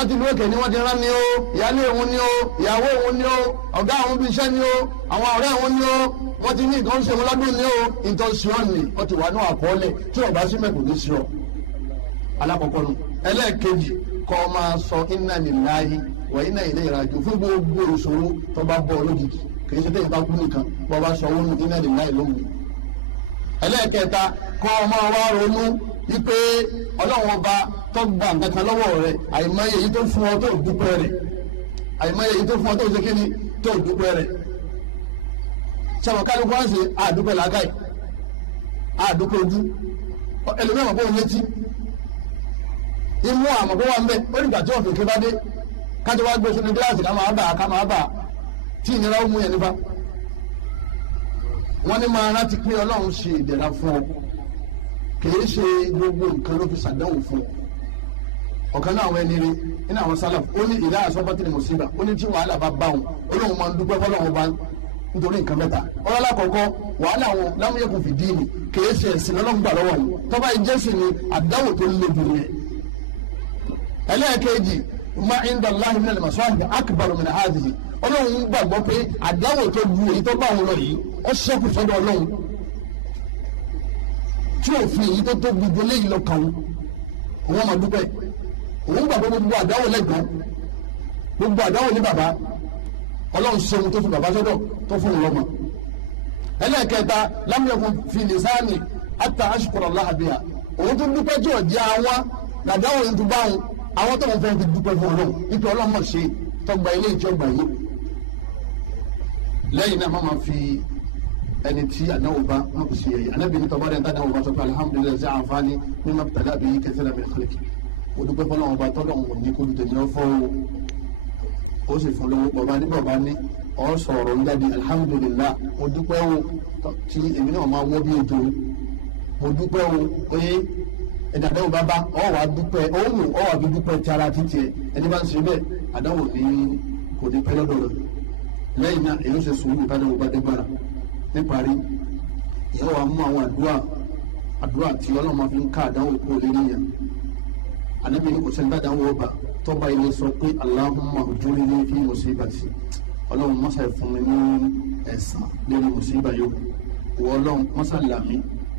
láti ìlú òkè ni wọ́n ti rán ni o, ìyálé òun ni o, ìyàwó òun ni o, ọ̀gá àwọn bí iṣẹ́ ni o, àwọn ọ̀rẹ́ òun ni o, wọ́n ti ní nǹkan ń ṣe wọn lọ́dún ni o, nǹkan ṣe ọ́ ni wọ́n ti wà ní àkọọ́lẹ̀ tí ọ̀gá sí mẹ́kùn ní sí ọ. alákọ̀ọ́kọ́ nu. ẹlẹ́ẹ̀kejì kọ́ ọ máa sọ inna lillahi wa inna ilayhi raji'un fún gbogbo ìṣòro tó bá bọ́ ọ lójijì kì í ṣe tẹ́yìn bá kú nìkan bọ́ bá sọ owó nu inna lillahi lóhùn. ẹlẹ́ẹ̀kẹta kọ́ ọ máa wá ronú wípé ọlọ́run ọba tó gba nǹkan kan lọ́wọ́ rẹ̀ àìmọye èyí tó fún ọ tó dúpẹ́ rẹ̀ àìmọye èyí tó fún ọ tó ṣe kíni tó dúpẹ́ rẹ̀ sọ̀rọ̀ kálukú wá sí àdúpẹ́ làákàyè àdúpẹ́ ojú ẹlòmíràn bó ń létí imú àmọ̀kó wa ń bẹ ó nígbà tí wọ́n fi ké bá dé kájọ wá gbé sórí gíláàsì ká máa bà tí ìnira ó mú yẹn nípa wọ́n ní máa rántí pé ọlọ́run ṣe ìdẹ̀ra fún ọ kìí ṣe gbogbo nǹkan ló fi ṣàdánwò fún ọ ọ̀kan náà àwọn ẹni rí nínú àwọn sálàf ó ní ìdá àsọ́bọ́tì ní mùsíbà ó ní tí wàhálà bá bá wọn ó lóun máa ń dúpẹ́ fọlọ́run bá nítorí nǹkan mẹ́ta ọlọ́lá kọ̀ọ̀kan wàhálà wọn lámúyẹ̀kùn fìdí ni kìí ṣe ẹ̀sìn ọlọ́run gbà lọ́wọ́ wọn tọ́ba ìjẹ́sìn ni àdáwò tó le jù yẹn. ẹlẹ́ẹ̀kejì ma inda Allahi min al-masa'ib akbar min hadhihi ọlọ́run gbàgbọ́ pé àdáwò tó ju èyí tó bá wọn lọ yìí ó ṣẹ́kù sọ́dọ̀ ọlọ́run tí òfin èyí tó tóbi ju eléyìí lọ kàn wọ́n máa dúpẹ́ òun gbàgbọ́ gbogbo àdáwò lẹ́gbọ̀n gbogbo àdáwò ní bàbá ọlọ́run ṣe ohun tó fi bàbá sọ́dọ̀ tó fún un lọ́mọ. ẹlẹ́ẹ̀kẹta lam yakun fi lisani hatta ashkura Allaha biha òun tó dúpẹ́ tí ò jẹ́ àwọn làdáwò yìí tó bá wọn àwọn tó wọn fẹ́ fi dúpẹ́ fún ọlọ́run nípa ọlọ́run mọ̀ ṣe tọgbà ilé ìjọ gbà yìí. lẹ́yìn náà máa fi ẹni tí àdáwò bá wọn kò sí ẹ̀yẹ anábìrin tọ́gbà rẹ̀ ń tàdáwò bá sọ pé alhamdulilayi ṣe àǹfààní mímọ́ tàdá bí kẹsìlẹ̀ mi kọ́lẹ́kì o dúpẹ́ fọlọ́run ọba tọ́lọ́run ní kó dùtẹ̀ ní ọ fọ́ o sì fún lọ́wọ́ bàbá ní bàbá ní ọ sọ̀rọ̀ ń jáde alhamdulilayi o dúpẹ́ o tí èmi náà máa wọ́ bí ètò o dúpẹ́ o pé ẹni àdáwò bá bá ọ wà dúpẹ́ ọ wù ọ wà bí dúpẹ́ ti ara títì ẹ ẹni bá ń ṣe bẹ́ẹ̀ àdáwò ní kò ní pẹ́ lọ́dọ̀ rẹ̀ lẹ́yìn náà èyí ó ṣe sùúrù tádàwò bá dé gbára níparí ìyẹn wàá mú àwọn àdúrà tí ọlọ́run máa fi ń ká àdáwò kó lé níyàn ànábi ní kò sẹ́ni dáadáa wọ́n bá tọ́ba ilé sọ pé Allahumma ujurni fi musibati ọlọ́run mọ́sá fún mi ní ẹ̀san lórí mùsíbà yóò wọ ọlọ́run mọ́sá làmí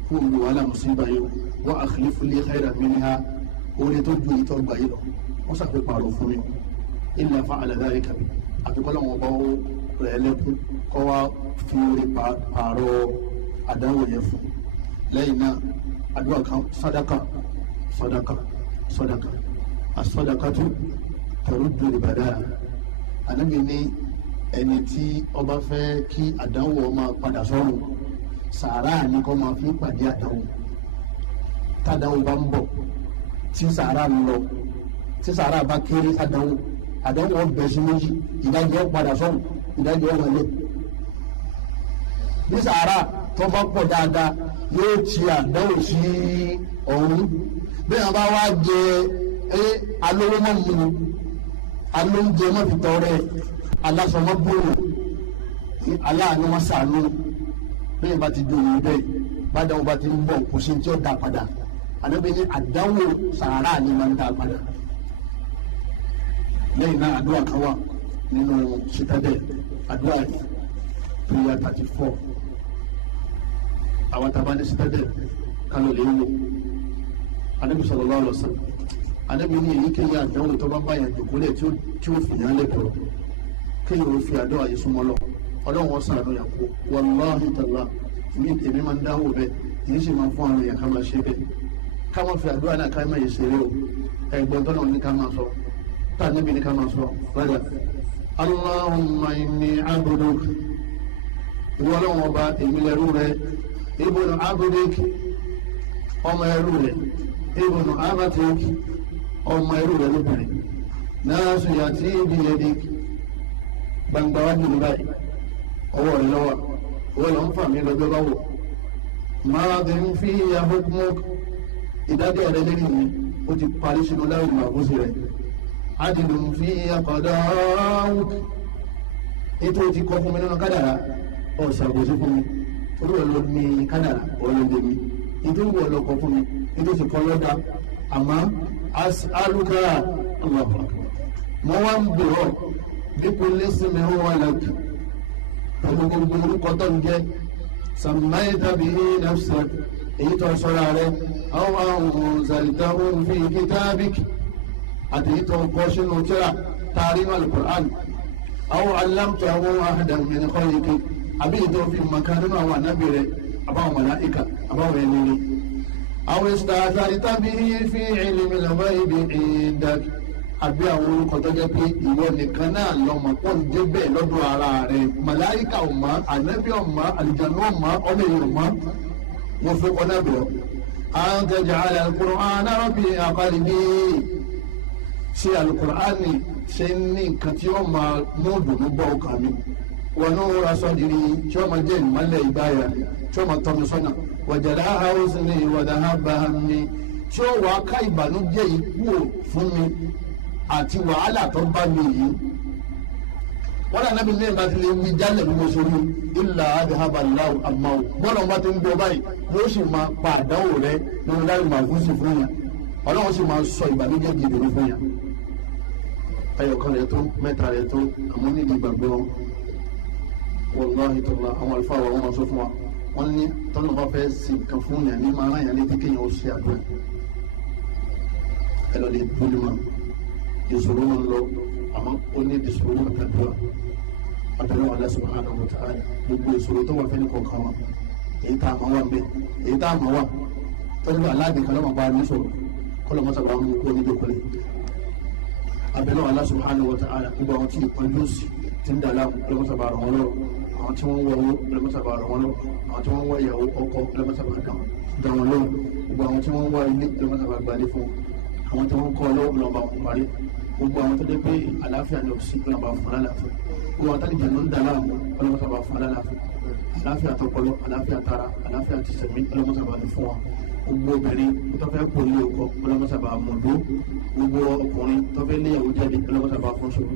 fún mi wàhálà mùsíbà yóò wa akhlif li khayran minha orí tó ju ìtọ́ gbà yìí lọ mọ́sá fi pààrọ̀ fún mi illa fa'ala dhalika àfikọ́ làwọn ọba rẹ̀ lẹ́kún kọ́ wa fi orí pààrọ̀ àdáwò yẹn fún lẹ́yìn náà àdúrà kan sàdákà asọ́dàkàtú taruddu al-balaa ànábì ní ẹni tí ọba fẹ́ kí àdánwò máa padà sọ́run sàárà ní kó máa fi pàdé àdánwò tàdánwò bá ń bọ̀ tí sàárà ń lọ tí sàárà bá kéré àdánwò ọbẹ̀ sí méjì ìdájọ́ padà sọ́run ìdájọ́ wọlé bí sàárà tó bá pọ̀ dáadáa yóò ti àdánwò sí ọ̀run bí wọn bá wá jẹ alówó mọ́ mu alóúnjẹ mọ́ fi tọrẹ alásọmọ́ bòrò aláàánú wọn sàánú bí wọn bá ti dùn ún bẹ́ẹ̀ bàdáwò bá ti ń bọ̀ kò sí tí ó dá padà àdébí ní àdánwò sàárà ni wọn ń dá padà lẹ́yìn náà àdúrà kan wà nínú citadel àdúrà yìí prayer 34 àwọn tàbá ní citadel kálọ̀ lè wò anabi sallallahu alaihi wasallam anabi ní èyíkéyìí àdánwò tó bá bá yẹn dùkúlẹ̀ tí ó fi yàn lẹ́kọ̀ọ́ kéèyàn ó fi àdánwò àyè súnmọ́ lọ ọlọ́run wọn sàánú yàn kó wàláhi tàlá èmi máa ń dáwò bẹ́ẹ̀ èyí sì máa fún àwọn èèyàn ká máa ṣe bẹ́ẹ̀ ká máa fi àdúrà náà ká máa yẹ ṣeré o ẹgbẹ́ tó náà ní ká máa sọ tá a níbi ní ká máa sọ rárá Allahumma inni abduk ìwọ ọlọ́run ọba èmi lẹ́rú rẹ ibùdó abduk ọmọ ẹrú rẹ ibùdó abatik ọmọ ẹrú rẹ lóbìnrin náà sùn yàtí ibi yẹdi gbangba wájú ní báyìí ọwọ́ rẹ lọ́wọ́ wọ́n lọ ń fà mí lọ́jọ́ báwò máa bí ń fi hukmuk ìdájọ́ rẹ lẹ́yìn mi ó ti parí sínú láwùjọ àkóso rẹ adìlú fi qada'uk ètò ti kọ́ fún mi nínú kádàrá ọ̀sàgbòsí fún mi olúwa ló ní kádàrá ọ̀lọ́dẹ mi ètò ìwọ̀ lọ́kọ̀ fún mi ètò ti kọ́ lọ́dà àmọ́ alùkà ọlọ́pàá mo wá ń bèrò dípò lẹ́sìn mi wọ́n lẹ́kì pẹ̀lú gbogbo orúkọ tó ń jẹ́ sàmáyétà bíi nafsak èyí tó sọ́ra rẹ̀ àwọn àwọn zàlìtàwọ̀ fi kìtàbíkì àti èyí tó ń kọ́ sínú tírà tààrí al-Qur'an àwọn allamtahu ahadan min khalqik àbí èyí tó fi màkà nínú àwọn ànábì rẹ̀ àbáwọn màláìkà àbáwọn ẹni rẹ̀ àwọn ista'tharta bihi fi ilmi al-ghaybi indak àbí àwọn orúkọ tó jẹ́ pé ìwọ nìkan náà lọ́mọ pọ́n débẹ̀ lọ́dọ̀ ara rẹ̀ màláìkà ò mọ̀ ànábì ò mọ̀ àlùjànnú ò mọ̀ ọmọ èèyàn ò mọ̀ wọ́n fi kọ́ náà bọ̀ an taj'ala al-Qur'ana rabi'a qalbi ṣe al-Qur'ani ṣe ní nǹkan tí wọ́n máa mú dùnú bọ́ ọkàn mi wa nura sadri tí wọ́n máa jẹ́ ìmọ́lẹ̀ ìgbáyà tí wọ́n máa tọ́ mi sọ́nà wa jala'a huzni wa dhahaba hammi tí ó wàá ká ìbànújẹ́ ikú fún mi àti wàhálà tó bá mi yìí wọ́n náà nábì lẹ́yìn bá ti lè wí jálẹ̀ bí mo ṣe rí ilà adhaba Allahu àmọ́ bọ́lá bá ti ń gbọ́ báyìí yóò sì máa pa àdánwò rẹ lórí láì máa fún sí fún yàn ọlọ́run sì máa sọ ìbànújẹ́ gidi ní fún yàn ẹyọkan rẹ tó mẹ́ta rẹ tó àmọ́ nídìí gbàgbọ́ wallahi ta'ala àwọn àlùfáà wọn máa sọ fún wa wọ́n ní tọ́lọ́ bá fẹ́ sí nǹkan fún yàn ní máa rán yàn létí kéèyàn ó ṣe àdúrà ẹ lọ lè bójú mọ́ ìṣòro ń lọ àmọ́ ó ní ìṣòro náà kàdúrà abẹ́rẹ́ Allah subhanahu wa ta'ala gbogbo ìṣòro tó wà fẹ́ ní kọ̀ọ̀kan wa èyí tá a máa wà ń bẹ èyí tá a máa wà tọ́jú aláàbì kan lọ́mọ bá a ní sọ̀rọ̀ kọ́lọ́ mọ́tà bá a mú kó ní dókòlè abẹ́rẹ́ Allah subhanahu wa ta'ala gbogbo àwọn tí ìpọ́njú sí ti ń dà láàmú lọ́mọ́tà bá a rọ̀ wọ́n lọ́rọ̀ àwọn tí wọ́n wọ owó lọ́mọ́tà bá a rọ̀ wọ́n lọ́rọ̀ àwọn tí wọ́n wọ ìyàwó ọkọ lọ́mọ́tà bá a dà wọ́n lọ́rọ̀ gbogbo àwọn tí wọ́n wọ ilé lọ́mọ́tà bá a gbalẹ̀ fún àwọn tí wọ́n kọ́ lọ́wọ́ lọ́ba parí gbogbo àwọn tó dé pé àlàáfíà ni òsì lọ́ba fún aláàfin gbogbo àwọn tálíjà ló ń dà láàmú ọlọ́mọ́tà bá fún aláàfin àlàáfíà tọpọlọ àlàáfíà tara àlàáfíà ti sẹ̀mí ọlọ́mọ́tà bá ní fún wa gbogbo obìnrin tó fẹ́ pò ní ọkọ ọlọ́mọ́tà bá mọ̀dó gbogbo ọkùnrin tó fẹ́ léyàwó jáde ọlọ́mọ́tà bá fún ṣòro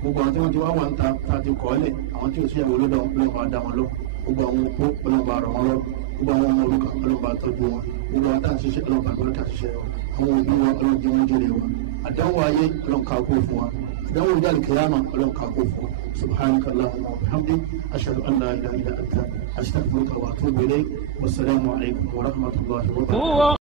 gbogbo àwọn tí wọ́n ti wá wà ń ta ta ti kọ́ ọ́lẹ̀ àwọn tí ò sí ìyàwó lọ́dọ̀ ọlọ́mọ àdá wọn lọ gbogbo àwọn opó ọlọ́mọ àrọ̀ wọn lọ gbogbo àwọn ọmọ olùkọ́ ọlọ́mọ àtọ́jú wọn gbogbo àwọn táà ń ṣiṣẹ́ ọlọ́mọ àgbọ̀n táà ṣiṣẹ́ wọn àwọn òbí wọn ọlọ́mọ wọn jẹ́rẹ̀ wọn àdánwò ayé ọlọ́mọ ká kó fún wa àdánwò ìjà àlùkìyámà ọlọ́mọ ká kó fún wa subhanaka allahumma wa bihamdik ashhadu an la ilaha illa anta astaghfiruka wa atubu ilayk wassalamu alaykum wa rahmatullahi wa barakatuh.